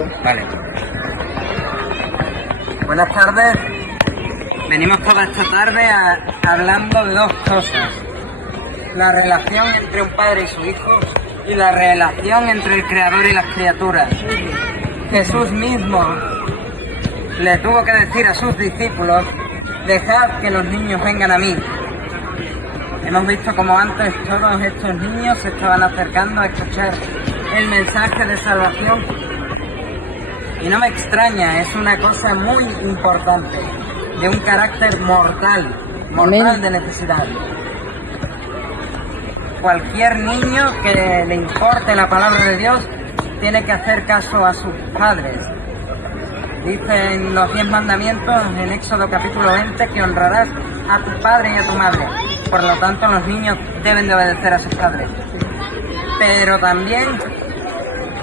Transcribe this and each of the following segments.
Vale. Buenas tardes. Venimos toda esta tarde hablando de dos cosas. La relación entre un padre y su hijo y la relación entre el Creador y las criaturas. Jesús mismo le tuvo que decir a sus discípulos: dejad que los niños vengan a mí. Hemos visto como antes todos estos niños se estaban acercando a escuchar el mensaje de salvación. Y no me extraña, es una cosa muy importante, de un carácter mortal de necesidad. Cualquier niño que le importe la palabra de Dios tiene que hacer caso a sus padres. Dice en los 10 mandamientos, en Éxodo capítulo 20, que honrarás a tu padre y a tu madre. Por lo tanto, los niños deben de obedecer a sus padres. Pero también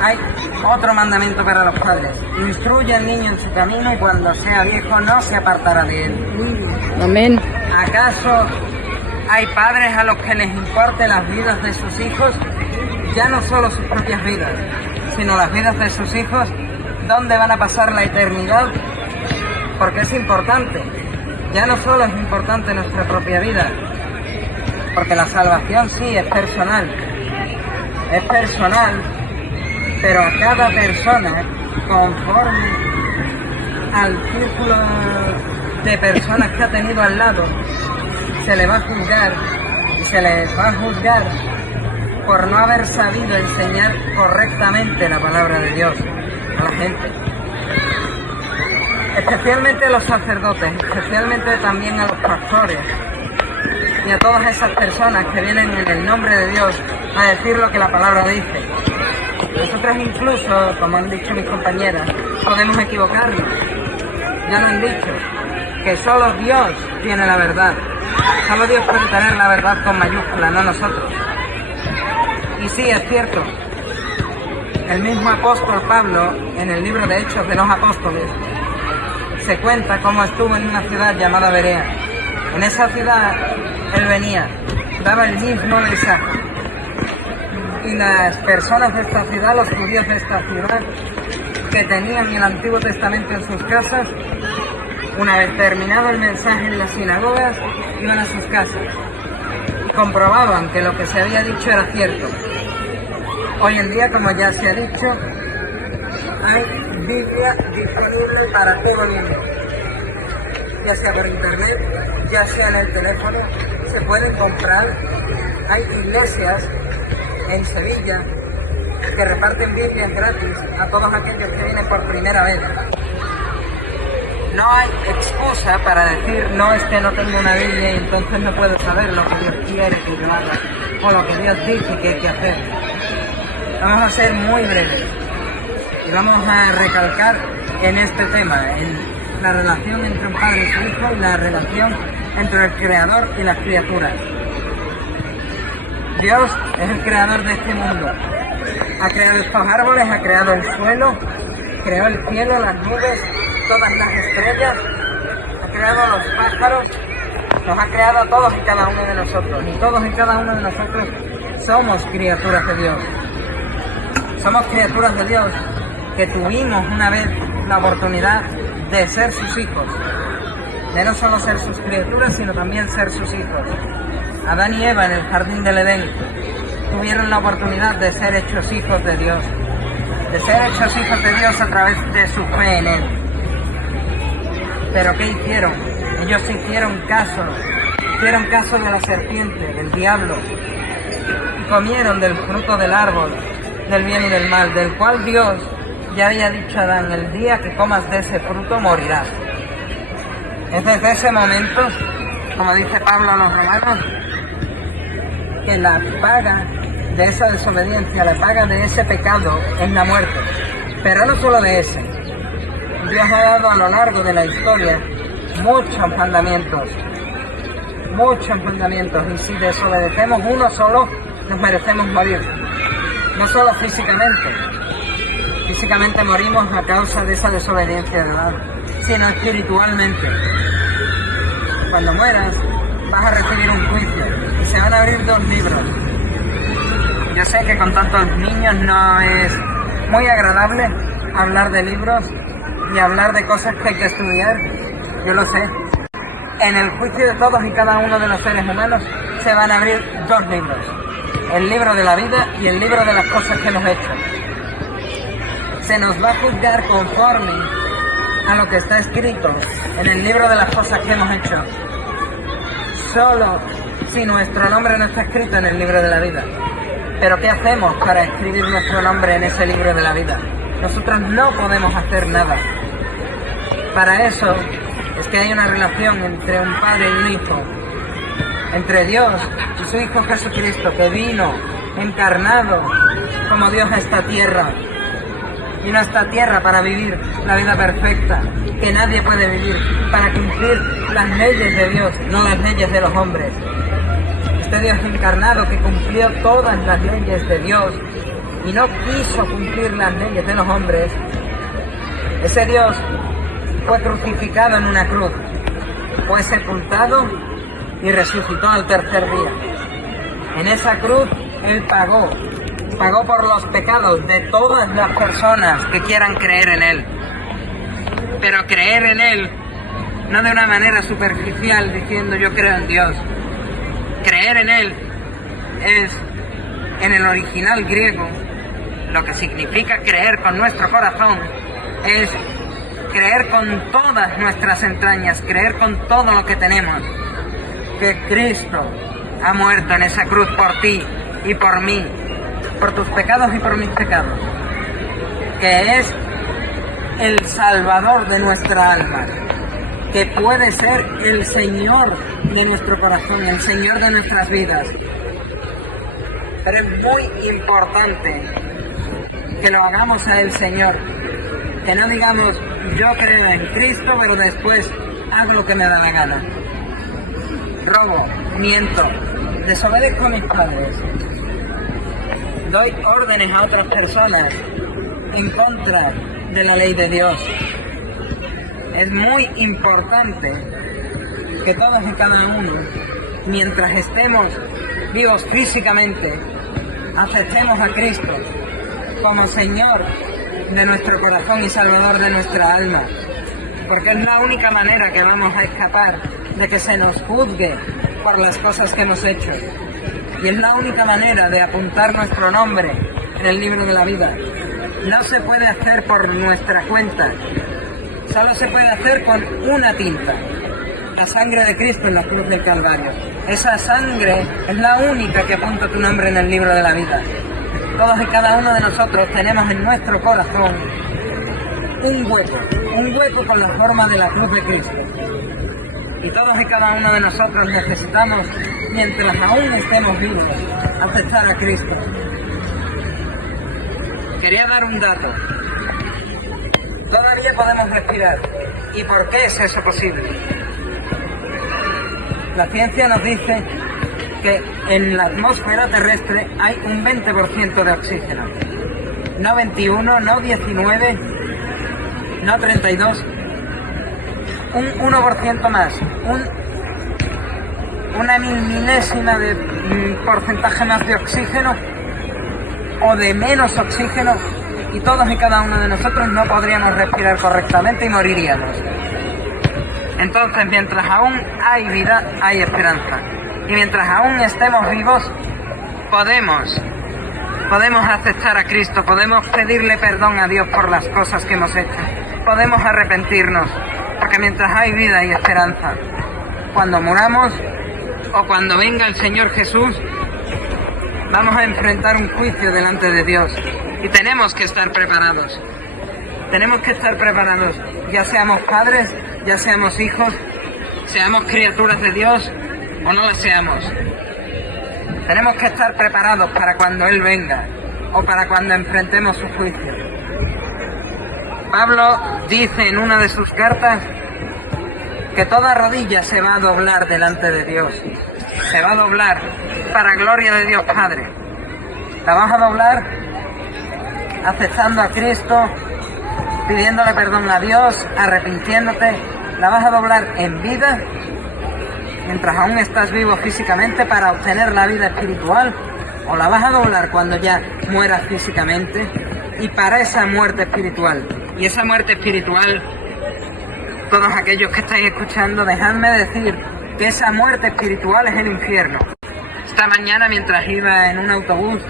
hay otro mandamiento para los padres: instruye al niño en su camino y cuando sea viejo no se apartará de él. Amén. ¿Acaso hay padres a los que les importe las vidas de sus hijos? Ya no solo sus propias vidas, sino las vidas de sus hijos, dónde van a pasar la eternidad, porque es importante. Ya no solo es importante nuestra propia vida, porque la salvación sí es personal, pero a cada persona, conforme al círculo de personas que ha tenido al lado, se le va a juzgar, y se le va a juzgar por no haber sabido enseñar correctamente la palabra de Dios a la gente. Especialmente a los sacerdotes, especialmente también a los pastores y a todas esas personas que vienen en el nombre de Dios a decir lo que la palabra dice. Nosotros incluso, como han dicho mis compañeras, podemos equivocarnos. Ya lo han dicho, que solo Dios tiene la verdad. Solo Dios puede tener la verdad con mayúscula, no nosotros. Y sí, es cierto, el mismo apóstol Pablo, en el libro de Hechos de los Apóstoles, se cuenta cómo estuvo en una ciudad llamada Berea. En esa ciudad él venía, daba el mismo mensaje. Y las personas de esta ciudad, los judíos de esta ciudad, que tenían el Antiguo Testamento en sus casas, una vez terminado el mensaje en las sinagogas, iban a sus casas y comprobaban que lo que se había dicho era cierto. Hoy en día, como ya se ha dicho, hay Biblia disponible para todo el mundo, ya sea por internet, ya sea en el teléfono, se pueden comprar. Hay iglesias en Sevilla que reparten Biblias gratis a todos aquellos que vienen por primera vez. No hay excusa para decir: no, es que no tengo una Biblia y entonces no puedo saber lo que Dios quiere que yo haga o lo que Dios dice que hay que hacer. Vamos a ser muy breves y vamos a recalcar en este tema, en la relación entre un padre y su hijo y la relación entre el Creador y las criaturas. Dios es el creador de este mundo. Ha creado estos árboles, ha creado el suelo, creó el cielo, las nubes, todas las estrellas, ha creado los pájaros, nos ha creado a todos y cada uno de nosotros. Y todos y cada uno de nosotros somos criaturas de Dios. Somos criaturas de Dios que tuvimos una vez la oportunidad de ser sus hijos. De no solo ser sus criaturas, sino también ser sus hijos. Adán y Eva en el jardín del Edén tuvieron la oportunidad de ser hechos hijos de Dios. De ser hechos hijos de Dios a través de su fe en Él. Pero ¿qué hicieron? Ellos hicieron caso de la serpiente, del diablo, y comieron del fruto del árbol, del bien y del mal, del cual Dios ya había dicho a Adán: el día que comas de ese fruto morirás. Es desde ese momento, como dice Pablo a los romanos, que la paga de esa desobediencia, la paga de ese pecado es la muerte. Pero no solo de ese. Dios ha dado a lo largo de la historia muchos mandamientos, y si desobedecemos uno solo, nos merecemos morir. No solo físicamente morimos a causa de esa desobediencia, ¿verdad?, sino espiritualmente. Cuando mueras, vas a recibir un juicio y se van a abrir 2 libros. Yo sé que con tantos niños no es muy agradable, hablar de libros y hablar de cosas que hay que estudiar, yo lo sé. En el juicio de todos y cada uno de los seres humanos se van a abrir dos libros: el libro de la vida y el libro de las cosas que hemos hecho. Se nos va a juzgar conforme a lo que está escrito en el libro de las cosas que hemos hecho, solo si nuestro nombre no está escrito en el libro de la vida. Pero ¿qué hacemos para escribir nuestro nombre en ese libro de la vida? Nosotros no podemos hacer nada. Para eso es que hay una relación entre un padre y un hijo, entre Dios y su Hijo Jesucristo, que vino encarnado como Dios a esta tierra. Vino a esta tierra para vivir la vida perfecta que nadie puede vivir, para cumplir las leyes de Dios, no las leyes de los hombres. Este Dios encarnado que cumplió todas las leyes de Dios y no quiso cumplir las leyes de los hombres, ese Dios fue crucificado en una cruz, fue sepultado y resucitó al tercer día. En esa cruz Él pagó por los pecados de todas las personas que quieran creer en Él. Pero creer en Él no de una manera superficial diciendo yo creo en Dios. Creer en Él es, en el original griego, lo que significa creer con nuestro corazón, es creer con todas nuestras entrañas, creer con todo lo que tenemos, que Cristo ha muerto en esa cruz por ti y por mí, por tus pecados y por mis pecados, que es el Salvador de nuestra alma, que puede ser el Señor de nuestro corazón, el Señor de nuestras vidas. Pero es muy importante que lo hagamos a el Señor, que no digamos yo creo en Cristo pero después hago lo que me da la gana, robo, miento, desobedezco a mis padres, doy órdenes a otras personas en contra de la ley de Dios. Es muy importante que todos y cada uno, mientras estemos vivos físicamente, aceptemos a Cristo como Señor de nuestro corazón y Salvador de nuestra alma, porque es la única manera que vamos a escapar de que se nos juzgue por las cosas que hemos hecho, y es la única manera de apuntar nuestro nombre en el libro de la vida. No se puede hacer por nuestra cuenta, solo se puede hacer con una tinta: la sangre de Cristo en la cruz del Calvario. Esa sangre es la única que apunta tu nombre en el libro de la vida. Todos y cada uno de nosotros tenemos en nuestro corazón un hueco con la forma de la cruz de Cristo. Y todos y cada uno de nosotros necesitamos, mientras aún estemos vivos, aceptar a Cristo. Quería dar un dato. Todavía podemos respirar. ¿Y por qué es eso posible? La ciencia nos dice que en la atmósfera terrestre hay un 20% de oxígeno. No 21, no 19, no 32. Un 1% más. Una milésima de porcentaje más de oxígeno o de menos oxígeno, y todos y cada uno de nosotros no podríamos respirar correctamente y moriríamos. Entonces, mientras aún hay vida, hay esperanza. Y mientras aún estemos vivos, podemos aceptar a Cristo, podemos pedirle perdón a Dios por las cosas que hemos hecho, podemos arrepentirnos, porque mientras hay vida hay esperanza. Cuando muramos o cuando venga el Señor Jesús, vamos a enfrentar un juicio delante de Dios y tenemos que estar preparados. Tenemos que estar preparados, ya seamos padres, ya seamos hijos, seamos criaturas de Dios o no lo seamos. Tenemos que estar preparados para cuando Él venga o para cuando enfrentemos su juicio. Pablo dice en una de sus cartas que toda rodilla se va a doblar delante de Dios. Se va a doblar para gloria de Dios Padre. La vas a doblar aceptando a Cristo, pidiéndole perdón a Dios, arrepintiéndote. La vas a doblar en vida, mientras aún estás vivo físicamente, para obtener la vida espiritual, o la vas a doblar cuando ya mueras físicamente, y para esa muerte espiritual. Y esa muerte espiritual, todos aquellos que estáis escuchando, dejadme decir que esa muerte espiritual es el infierno. Esta mañana, mientras iba en un autobús,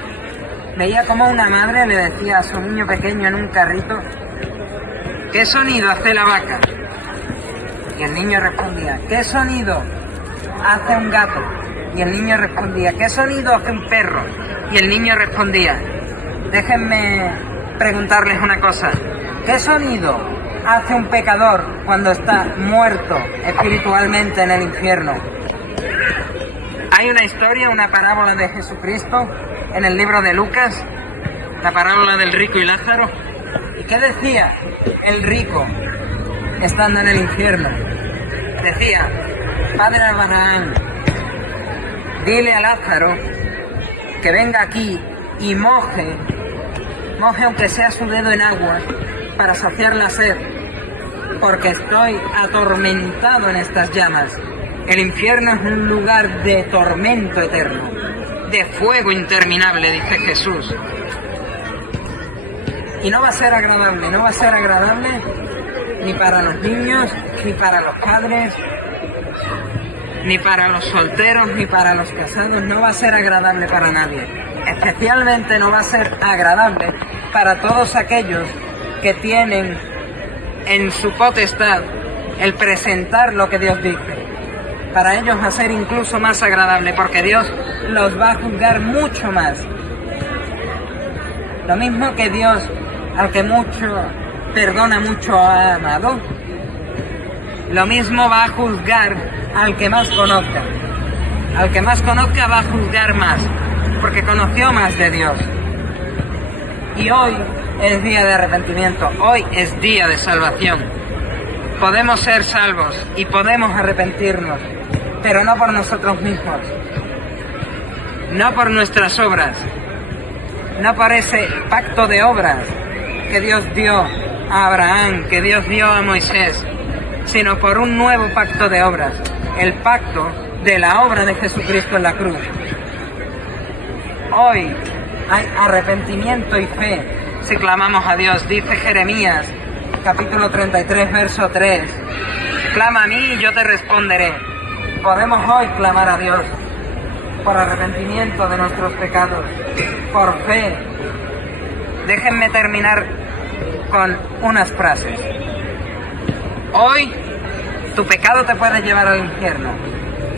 veía como una madre le decía a su niño pequeño en un carrito: ¿qué sonido hace la vaca? Y el niño respondía: ¿qué sonido hace un gato? Y el niño respondía: ¿qué sonido hace un perro? Y el niño respondía: déjenme preguntarles una cosa, ¿qué sonido hace un pecador cuando está muerto espiritualmente en el infierno? Hay una historia, una parábola de Jesucristo en el libro de Lucas, la parábola del rico y Lázaro. ¿Y qué decía el rico estando en el infierno? Decía: Padre Abraham, dile a Lázaro que venga aquí y moje aunque sea su dedo en agua para saciar la sed, porque estoy atormentado en estas llamas. El infierno es un lugar de tormento eterno, de fuego interminable, dice Jesús. Y no va a ser agradable, no va a ser agradable ni para los niños, ni para los padres, ni para los solteros, ni para los casados. No va a ser agradable para nadie. Especialmente no va a ser agradable para todos aquellos que tienen en su potestad el presentar lo que Dios dice. Para ellos va a ser incluso más agradable, porque Dios los va a juzgar mucho más. Lo mismo que Dios, al que mucho perdona, mucho ha amado, lo mismo va a juzgar al que más conozca. Al que más conozca va a juzgar más, porque conoció más de Dios. Y hoy es día de arrepentimiento, hoy es día de salvación. Podemos ser salvos y podemos arrepentirnos, pero no por nosotros mismos, no por nuestras obras, no por ese pacto de obras que Dios dio a Abraham, que Dios dio a Moisés, sino por un nuevo pacto de obras, el pacto de la obra de Jesucristo en la cruz. Hoy hay arrepentimiento y fe si clamamos a Dios. Dice Jeremías, capítulo 33, verso 3, clama a mí y yo te responderé. Podemos hoy clamar a Dios por arrepentimiento de nuestros pecados, por fe. Déjenme terminar con unas frases. Hoy tu pecado te puede llevar al infierno,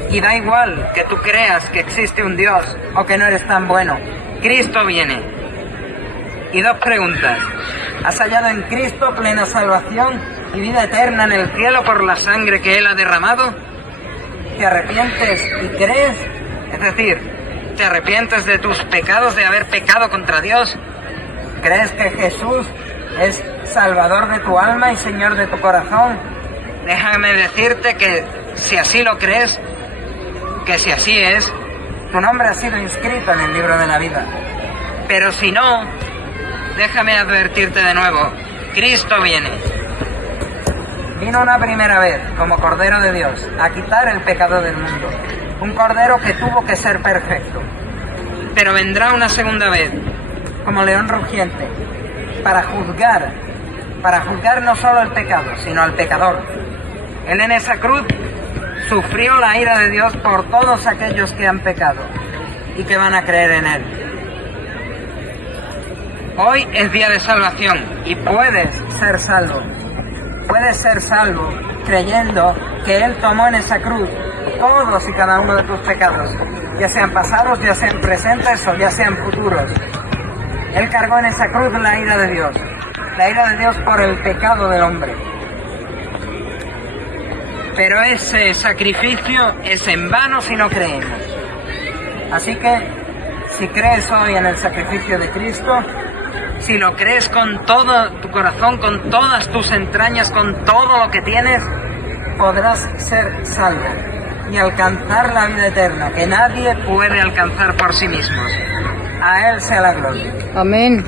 y da igual que tú creas que existe un Dios o que no eres tan bueno. Cristo viene. Y dos preguntas: ¿has hallado en Cristo plena salvación y vida eterna en el cielo por la sangre que Él ha derramado? ¿Te arrepientes y crees? Es decir, ¿te arrepientes de tus pecados, de haber pecado contra Dios? ¿Crees que Jesús es Salvador de tu alma y Señor de tu corazón? Déjame decirte que si así lo crees, que si así es, tu nombre ha sido inscrito en el libro de la vida. Pero si no, déjame advertirte de nuevo: Cristo viene. Vino una primera vez como Cordero de Dios a quitar el pecado del mundo, un Cordero que tuvo que ser perfecto. Pero vendrá una segunda vez como león rugiente para juzgar no solo el pecado, sino al pecador. Él en esa cruz sufrió la ira de Dios por todos aquellos que han pecado y que van a creer en Él. Hoy es día de salvación y puedes ser salvo. Puedes ser salvo creyendo que Él tomó en esa cruz todos y cada uno de tus pecados, ya sean pasados, ya sean presentes o ya sean futuros. Él cargó en esa cruz la ira de Dios por el pecado del hombre. Pero ese sacrificio es en vano si no creemos. Así que, si crees hoy en el sacrificio de Cristo, si lo crees con todo tu corazón, con todas tus entrañas, con todo lo que tienes, podrás ser salvo y alcanzar la vida eterna, que nadie puede alcanzar por sí mismo. A Él sea la gloria. Amén.